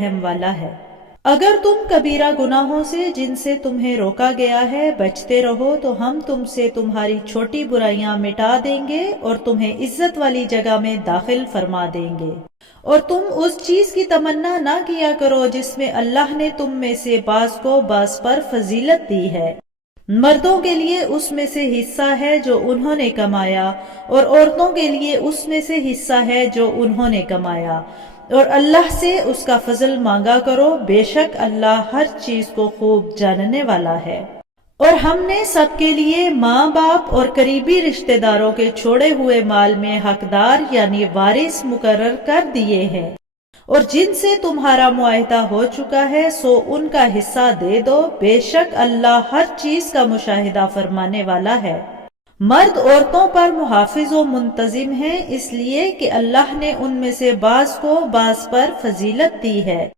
رحم والا ہے۔ اگر تم کبیرہ گناہوں سے جن سے تمہیں روکا گیا ہے بچتے رہو تو ہم تم سے تمہاری چھوٹی برائیاں مٹا دیں گے اور تمہیں عزت والی جگہ میں داخل فرما دیں گے۔ اور تم اس چیز کی تمنا نہ کیا کرو جس میں اللہ نے تم میں سے بعض کو بعض پر فضیلت دی ہے۔ مردوں کے لیے اس میں سے حصہ ہے جو انہوں نے کمایا اور عورتوں کے لیے اس میں سے حصہ ہے جو انہوں نے کمایا، اور اللہ سے اس کا فضل مانگا کرو، بے شک اللہ ہر چیز کو خوب جاننے والا ہے۔ اور ہم نے سب کے لیے ماں باپ اور قریبی رشتہ داروں کے چھوڑے ہوئے مال میں حقدار یعنی وارث مقرر کر دیے ہیں، اور جن سے تمہارا معاہدہ ہو چکا ہے سو ان کا حصہ دے دو، بے شک اللہ ہر چیز کا مشاہدہ فرمانے والا ہے۔ مرد عورتوں پر محافظ و منتظم ہیں اس لیے کہ اللہ نے ان میں سے بعض کو بعض پر فضیلت دی ہے۔